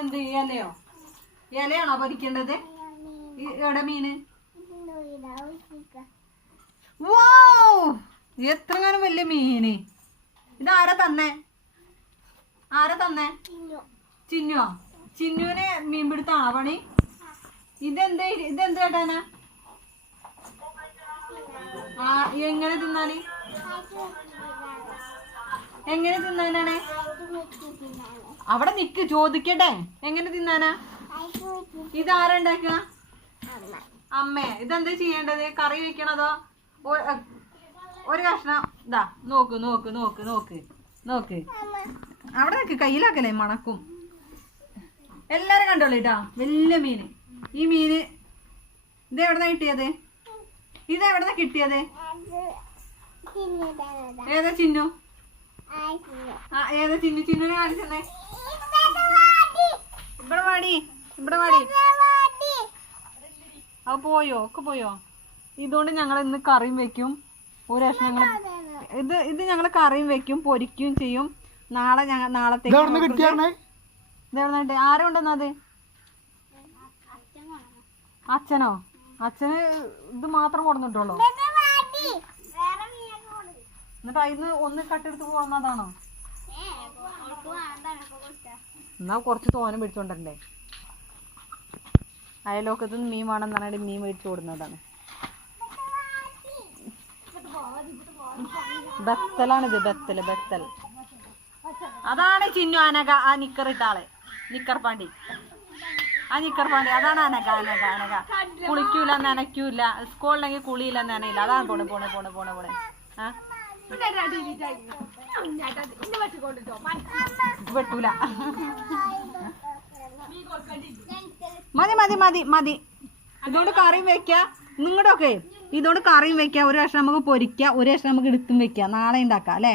എന്ത് ഇലയോ? ഇലയാണോ പൊരിക്കേണ്ടത്? എവിടെ മീന്? വോ, എത്രങ്ങാനും വലിയ മീന്. ഇതാരാ തന്നെ? ആരാ തന്നെ? ചിന്നുവോ? ചിന്നുവിന് മീൻ പിടുത്താണോ പണി? ഇതെന്ത് കേട്ടാനാ? ആ, എങ്ങനെ തിന്നാന്? എങ്ങനെ തിന്നാനാണ്? അവിടെ നിക്ക്, ചോദിക്കട്ടെ. എങ്ങനെ തിന്നാനാ? ഇതാരാ ഉണ്ടാക്കുക? അമ്മേ. ഇതെന്താ ചെയ്യേണ്ടത്? കറി വെക്കണതോ? ഒരു കഷ്ണം ഇതാ, നോക്ക് നോക്ക് നോക്ക് നോക്ക് നോക്ക്. അവിടെ നിക്ക്, കയ്യിലാക്കല്ലേ, മണക്കും. എല്ലാരും കണ്ടോളിട്ടാ, വലിയ മീന്. ഈ മീന് ഇത് എവിടുന്നാ കിട്ടിയത്? ഇത് എവിടുന്നാ കിട്ടിയത്? ഏതാ ചിന്നു? ഏതാ ചിന്നു? ചിന്നുനെ കാണിച്ചെന്നേ. ഇവിടെ വാടി, ഇവിടെ വാടി. അത് പോയോ? ഒക്കെ പോയോ? ഇതുകൊണ്ട് ഞങ്ങൾ ഇന്ന് കറിയും വെക്കും. ഒരു കഷ്ണം ഞങ്ങൾ ഇത് ഞങ്ങൾ കറിയും വെക്കും, പൊരിക്കുകയും ചെയ്യും. നാളെ നാളത്തേക്ക് ആരും ഉണ്ടെന്നത്? അച്ഛനോ? അച്ഛന് ഇത് മാത്രം കൊടുത്തിട്ടുള്ളൂ. എന്നിട്ട് അതിന് ഒന്ന് കട്ടെടുത്ത് പോകുന്നതാണോ? എന്നാ കുറച്ച് തോനെ മേടിച്ചോണ്ടല്ലേ. അയലോക്കത്ത് നിന്ന് മീൻ വേണം എന്നാണ് മീൻ മേടിച്ചു കൊടുക്കുന്നതാണ്. ബത്തലാണിത്, ബത്തൽ. അതാണ് ചിന്നു അനക. ആ നിക്കർ ഇട്ടാളെ, നിക്കർ പാണ്ടി. ആ നിക്കർ പാണ്ടി അതാണ് അനക. കുളിക്കൂല, നനയ്ക്കൂല. സ്കൂളിലെങ്കിൽ കുളിയില്ല, നനയില്ല. അതാണ് പോണെ. ആ, വെട്ടൂല. മതി. ഇതുകൊണ്ട് കറിയും വെക്ക. നിങ്ങളുടെ ഒക്കെ ഇതുകൊണ്ട് കറിയും വെക്ക. ഒരു കഷ്ണം നമുക്ക് പൊരിക്കാം, ഒരു കഷ്ണം നമുക്ക് എടുത്തും വെക്കാം. നാളെ ഉണ്ടാക്കാം അല്ലേ?